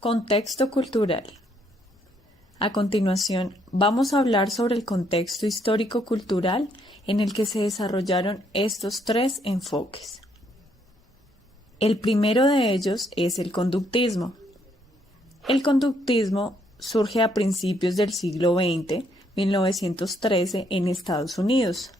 Contexto cultural. A continuación, vamos a hablar sobre el contexto histórico-cultural en el que se desarrollaron estos tres enfoques. El primero de ellos es el conductismo. El conductismo surge a principios del siglo XX, 1913, en Estados Unidos.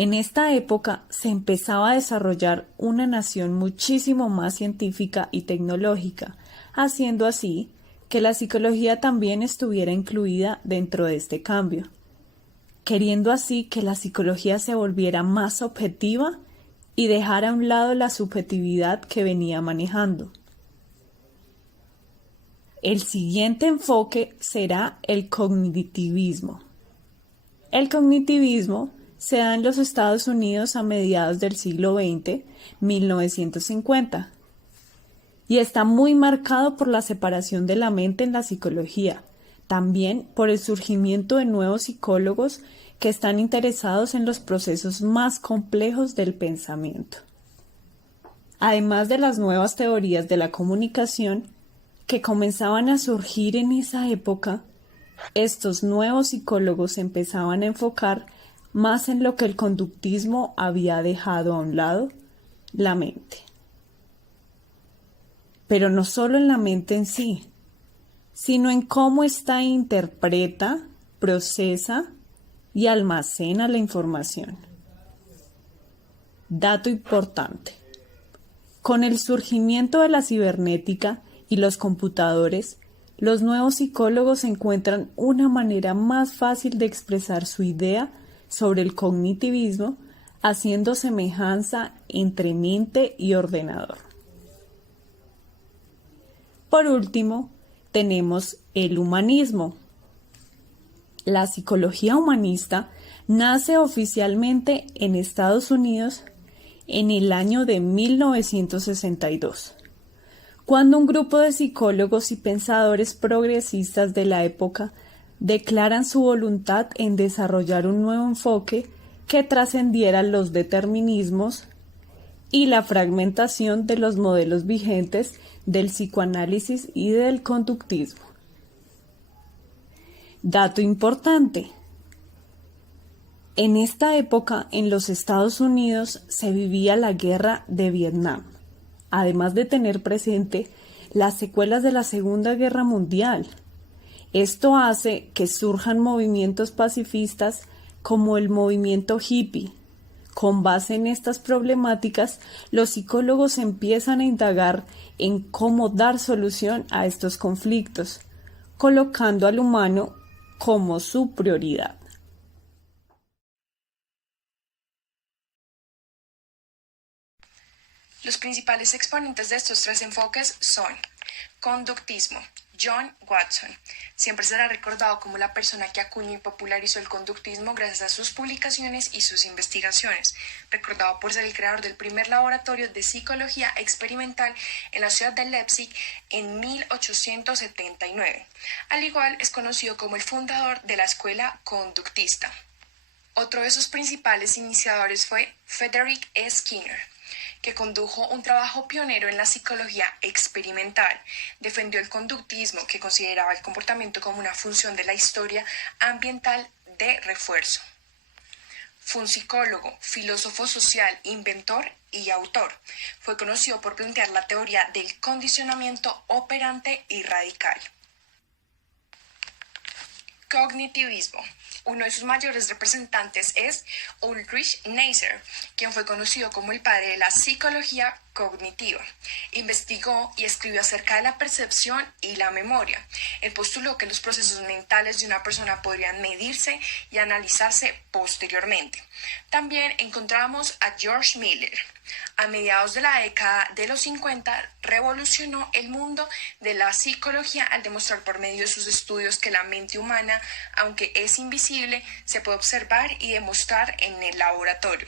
En esta época se empezaba a desarrollar una nación muchísimo más científica y tecnológica, haciendo así que la psicología también estuviera incluida dentro de este cambio, queriendo así que la psicología se volviera más objetiva y dejara a un lado la subjetividad que venía manejando. El siguiente enfoque será el cognitivismo. El cognitivismo se da en los Estados Unidos a mediados del siglo XX, 1950, y está muy marcado por la separación de la mente en la psicología, también por el surgimiento de nuevos psicólogos que están interesados en los procesos más complejos del pensamiento. Además de las nuevas teorías de la comunicación que comenzaban a surgir en esa época, estos nuevos psicólogos empezaban a enfocar más en lo que el conductismo había dejado a un lado, la mente. Pero no solo en la mente en sí, sino en cómo ésta interpreta, procesa y almacena la información. Dato importante. Con el surgimiento de la cibernética y los computadores, los nuevos psicólogos encuentran una manera más fácil de expresar su idea sobre el cognitivismo, haciendo semejanza entre mente y ordenador. Por último, tenemos el humanismo. La psicología humanista nace oficialmente en Estados Unidos en el año de 1962, cuando un grupo de psicólogos y pensadores progresistas de la época declaran su voluntad en desarrollar un nuevo enfoque que trascendiera los determinismos y la fragmentación de los modelos vigentes del psicoanálisis y del conductismo. Dato importante. En esta época, en los Estados Unidos se vivía la guerra de Vietnam, además de tener presente las secuelas de la Segunda Guerra Mundial. Esto hace que surjan movimientos pacifistas como el movimiento hippie. Con base en estas problemáticas, los psicólogos empiezan a indagar en cómo dar solución a estos conflictos, colocando al humano como su prioridad. Los principales exponentes de estos tres enfoques son conductismo. John Watson siempre será recordado como la persona que acuñó y popularizó el conductismo gracias a sus publicaciones y sus investigaciones, recordado por ser el creador del primer laboratorio de psicología experimental en la ciudad de Leipzig en 1879. Al igual es conocido como el fundador de la escuela conductista. Otro de sus principales iniciadores fue Frederick E. Skinner, que condujo un trabajo pionero en la psicología experimental. Defendió el conductismo, que consideraba el comportamiento como una función de la historia ambiental de refuerzo. Fue un psicólogo, filósofo social, inventor y autor. Fue conocido por plantear la teoría del condicionamiento operante y radical. Cognitivismo. Uno de sus mayores representantes es Ulrich Neisser, quien fue conocido como el padre de la psicología cognitiva. Investigó y escribió acerca de la percepción y la memoria. Él postuló que los procesos mentales de una persona podrían medirse y analizarse posteriormente. También encontramos a George Miller. A mediados de la década de los 50, revolucionó el mundo de la psicología al demostrar por medio de sus estudios que la mente humana, aunque es invisible, se puede observar y demostrar en el laboratorio.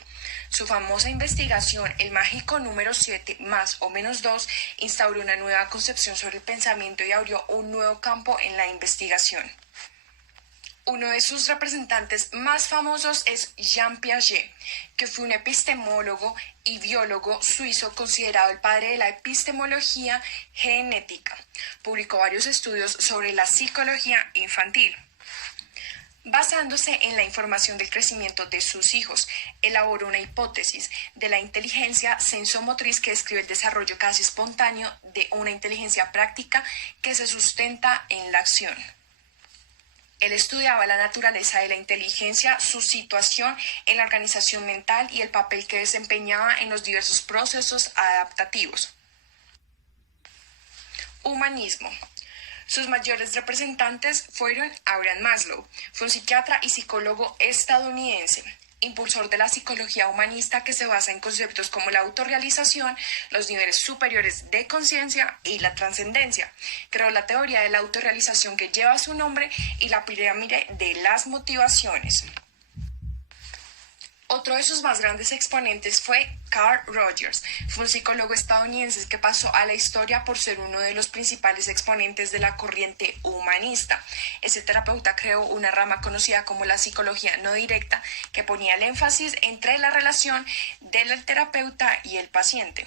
Su famosa investigación, el mágico número 7 más o menos 2, instauró una nueva concepción sobre el pensamiento y abrió un nuevo campo en la investigación. Uno de sus representantes más famosos es Jean Piaget, que fue un epistemólogo y biólogo suizo considerado el padre de la epistemología genética. Publicó varios estudios sobre la psicología infantil. Basándose en la información del crecimiento de sus hijos, elaboró una hipótesis de la inteligencia sensomotriz que describe el desarrollo casi espontáneo de una inteligencia práctica que se sustenta en la acción. Él estudiaba la naturaleza de la inteligencia, su situación en la organización mental y el papel que desempeñaba en los diversos procesos adaptativos. Humanismo. Sus mayores representantes fueron Abraham Maslow, fue un psiquiatra y psicólogo estadounidense, impulsor de la psicología humanista que se basa en conceptos como la autorrealización, los niveles superiores de conciencia y la trascendencia. Creó la teoría de la autorrealización que lleva su nombre y la pirámide de las motivaciones. Otro de sus más grandes exponentes fue Carl Rogers. Fue un psicólogo estadounidense que pasó a la historia por ser uno de los principales exponentes de la corriente humanista. Ese terapeuta creó una rama conocida como la psicología no directa, que ponía el énfasis entre la relación del terapeuta y el paciente.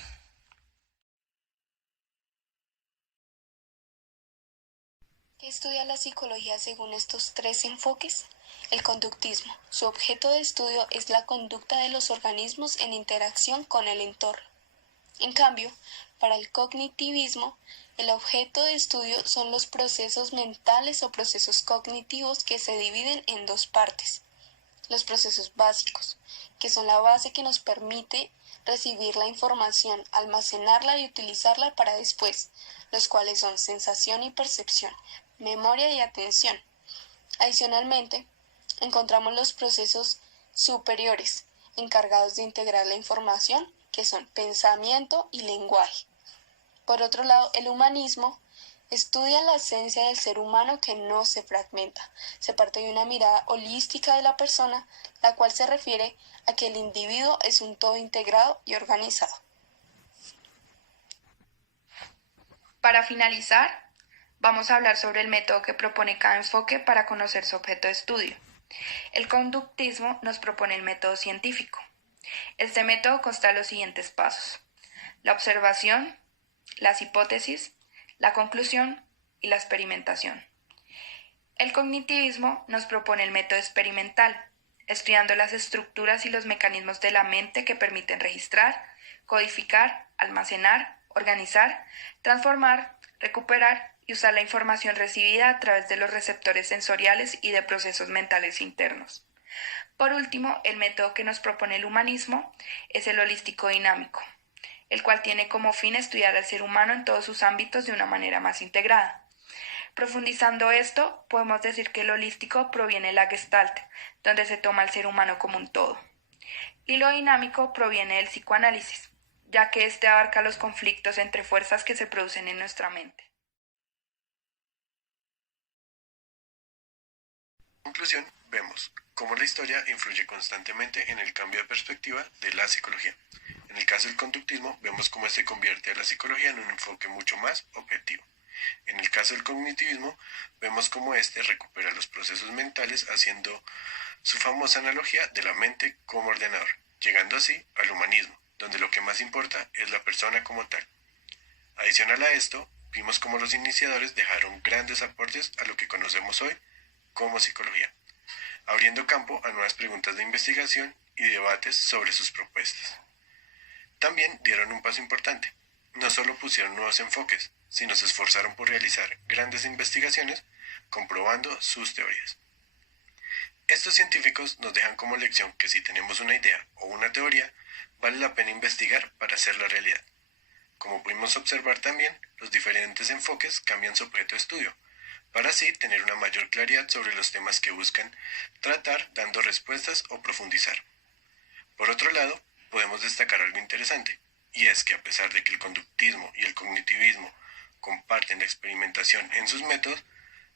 ¿Qué estudia la psicología según estos tres enfoques? El conductismo. Su objeto de estudio es la conducta de los organismos en interacción con el entorno. En cambio, para el cognitivismo, el objeto de estudio son los procesos mentales o procesos cognitivos que se dividen en dos partes. Los procesos básicos, que son la base que nos permite recibir la información, almacenarla y utilizarla para después, los cuales son sensación y percepción, memoria y atención. Adicionalmente, encontramos los procesos superiores, encargados de integrar la información, que son pensamiento y lenguaje. Por otro lado, el humanismo estudia la esencia del ser humano que no se fragmenta. Se parte de una mirada holística de la persona, la cual se refiere a que el individuo es un todo integrado y organizado. Para finalizar, vamos a hablar sobre el método que propone cada enfoque para conocer su objeto de estudio. El conductismo nos propone el método científico. Este método consta de los siguientes pasos: la observación, las hipótesis, la conclusión y la experimentación. El cognitivismo nos propone el método experimental, estudiando las estructuras y los mecanismos de la mente que permiten registrar, codificar, almacenar, organizar, transformar, recuperar y usar la información recibida a través de los receptores sensoriales y de procesos mentales internos. Por último, el método que nos propone el humanismo es el holístico dinámico, el cual tiene como fin estudiar al ser humano en todos sus ámbitos de una manera más integrada. Profundizando esto, podemos decir que el holístico proviene de la Gestalt, donde se toma al ser humano como un todo. Y lo dinámico proviene del psicoanálisis, ya que éste abarca los conflictos entre fuerzas que se producen en nuestra mente. En conclusión, vemos cómo la historia influye constantemente en el cambio de perspectiva de la psicología. En el caso del conductismo, vemos cómo se convierte a la psicología en un enfoque mucho más objetivo. En el caso del cognitivismo, vemos cómo éste recupera los procesos mentales haciendo su famosa analogía de la mente como ordenador, llegando así al humanismo, donde lo que más importa es la persona como tal. Adicional a esto, vimos cómo los iniciadores dejaron grandes aportes a lo que conocemos hoy como psicología, abriendo campo a nuevas preguntas de investigación y debates sobre sus propuestas. También dieron un paso importante. No solo pusieron nuevos enfoques, sino se esforzaron por realizar grandes investigaciones comprobando sus teorías. Estos científicos nos dejan como lección que si tenemos una idea o una teoría, vale la pena investigar para hacerla realidad. Como pudimos observar también, los diferentes enfoques cambian su objeto de estudio, para así tener una mayor claridad sobre los temas que buscan tratar dando respuestas o profundizar. Por otro lado, podemos destacar algo interesante, y es que a pesar de que el conductismo y el cognitivismo comparten la experimentación en sus métodos,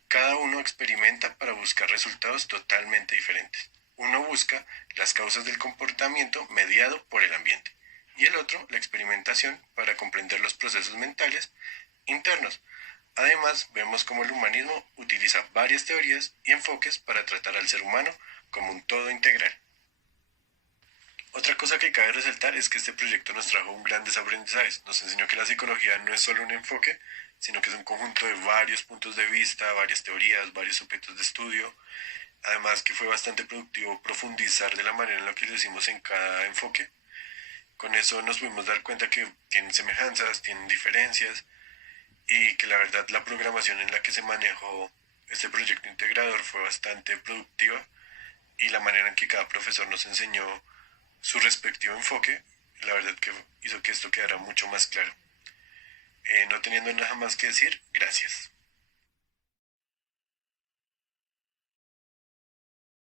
cada uno experimenta para buscar resultados totalmente diferentes. Uno busca las causas del comportamiento mediado por el ambiente, y el otro la experimentación para comprender los procesos mentales internos, Además, vemos cómo el humanismo utiliza varias teorías y enfoques para tratar al ser humano como un todo integral. Otra cosa que cabe resaltar es que este proyecto nos trajo un grandes aprendizajes. Nos enseñó que la psicología no es solo un enfoque, sino que es un conjunto de varios puntos de vista, varias teorías, varios objetos de estudio. Además que fue bastante productivo profundizar de la manera en la que lo hicimos en cada enfoque. Con eso nos pudimos dar cuenta que tienen semejanzas, tienen diferencias y que la verdad la programación en la que se manejó este proyecto integrador fue bastante productiva y la manera en que cada profesor nos enseñó su respectivo enfoque, la verdad que hizo que esto quedara mucho más claro. No teniendo nada más que decir, gracias.